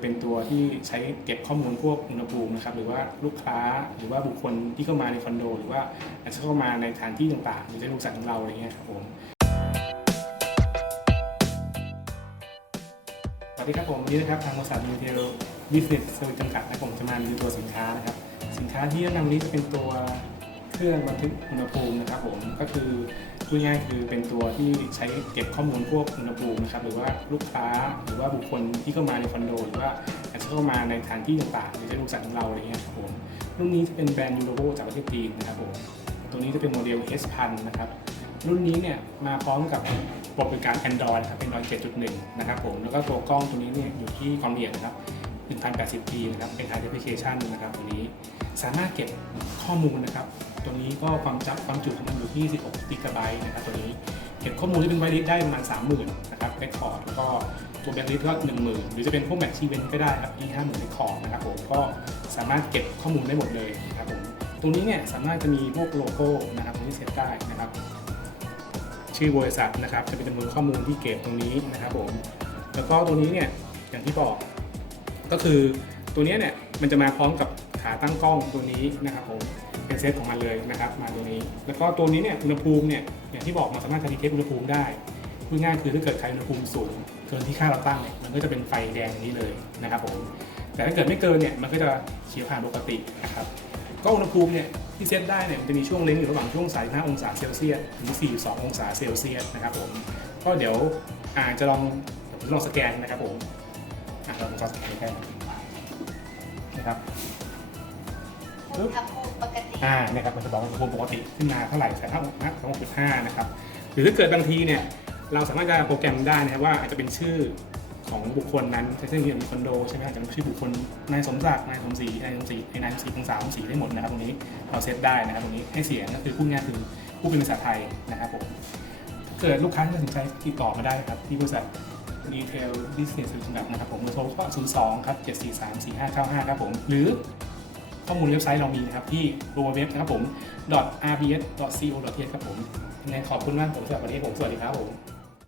เป็นตัวที่ใช้เก็บข้อมูลพวกอุณหภูมินะครับหรือว่าลูกค้าหรือว่าบุคคลที่เข้ามาในคอนโด หรือว่าอาจจะเข้ามาในสถานที่ต่างๆหรือในบริษัทของเราอะไรเงี้ยครับผมสวัสดีครับผมนนี้นะครับทางบริษัทมีเทลบิสเนสเซอร์จำกัดนะครับผมจะมารีวิวตัวสินค้านะครับสินค้าที่แนะนำนนี้จะเป็นตัวเครื่องบันทึกอุณหภูมินะครับผมก็คือ พูดง่ายคือเป็นตัวที่ใช้เก็บข้อมูลพวกอุณหภูมินะครับหรือว่าลูกค้าหรือว่าบุคคลที่เข้ามาในคอนโดหรือว่าอาจจะเข้ามาในสถานที่ต่างๆหรือในบริษัทของเราอะไรเงี้ยครับผมรุ่นนี้จะเป็นแบรนด์ยูโรโบจากประเทศจีนนะครับผมตัวนี้จะเป็นโมเดล S พันนะครับรุ่นนี้เนี่ยมาพร้อมกับระบบเป็นการ Android ครับ Android 7.1 นะครับผมแล้วก็ตัวกล้องตัวนี้เนี่ยอยู่ที่ความละเอียดนะครับ 1080p นะครับเป็น High Definition นะครับตัวนี้สามารถเก็บข้อมูลนะครับ ตัวนี้ก็ความจับความจุของมันอยู่ที่ 16 g b นะครับตัวนี้เก็บข้อมูลที่เป็นไวริสได้ประมาณ 30,000นะครับเรคคอร์ดแล้วก็ตัวแบตลิสก็10,000 หรือจะเป็นพวกแมทชีเวนก็ได้ครับที่50,000เรคคอร์ดนะครับผมก็สามารถเก็บข้อมูลได้หมดเลยนะครับผมตรงนี้เนี่ยสามารถจะมีพวกโลโก้นะครับตรงนี้เซตได้นะครับ ชื่อบริษัทนะครับจะเป็นจำนวนข้อมูลที่เก็บตรงนี้นะครับผมแล้วก็ตัวนี้เนี่ยอย่างที่บอก ก็คือตัวเนี้ยเนี่ยมันจะมาพร้อมกับขาตั้งกล้องตัวนี้นะครับผม เป็นเซตของมันเลยนะครับมาตัวนี้ แล้วก็ตัวนี้เนี่ยอุณหภูมิเนี่ยอย่างที่บอกมันสามารถจะดีเทคอุณหภูมิได้พูดง่ายคือถ้าเกิดใครอุณหภูมิสูงเกินที่ค่าเราตั้งเนี่ยมันก็จะเป็นไฟแดงนี้เลยนะครับผมแต่ถ้าเกิดไม่เกินเนี่ยมันก็จะเขียวผ่านปกตินะครับก็อุณหภูมิเนี่ยที่เซตได้เนี่ยมันจะมีช่วงเลนส์อยู่ระหว่างช่วง 35 องศาเซลเซียสถึง 42 องศาเซลเซียสนะครับผมก็เดี๋ยวอาจจะลองจะลองสแกนนะครับผมอะเราลองสแกนแค่นะครับอุณหภูมิปก ติอ่าเนี่ยครับมันจะบอกอุณหภูมิปกติขึ้นมาเท่าไหร่แต่ถ้านะสองจุดห้านะครับหรือถ้าเกิดบางทีเนี่ยเราสามารถจะโปรแกรมได้นะครับว่าอาจจะเป็นชื่อของบุคคลนั้นเช่นอย่างมีคอนโดใช่ไหมอาจจะเป็นชื่อบุคคลนายสมศักดิ์นายสมศรีนายสมศรีนายสมศรีของสาวสมศรีได้หมดนะครับตรงนี้เราเซตได้นะครับตรงนี้ให้เสียงก็คือพูดง่ายคือผู้เป็นภาษาไทยนะครับผมถ้าเกิดลูกค้าที่สนใจติดต่อมาได้ครับที่บริษัท Retail Business จำกัดนะครับผมเบอร์โทรก็02 ครับ 743 4595 ครับผม หรือ ข้อมูลเว็บไซต์เรามีนะครับที่ www นะครับผม rbs.co.th ครับผมยังไงขอบคุณมากผมสำหรับวันนี้ผมสวัสดีครับผม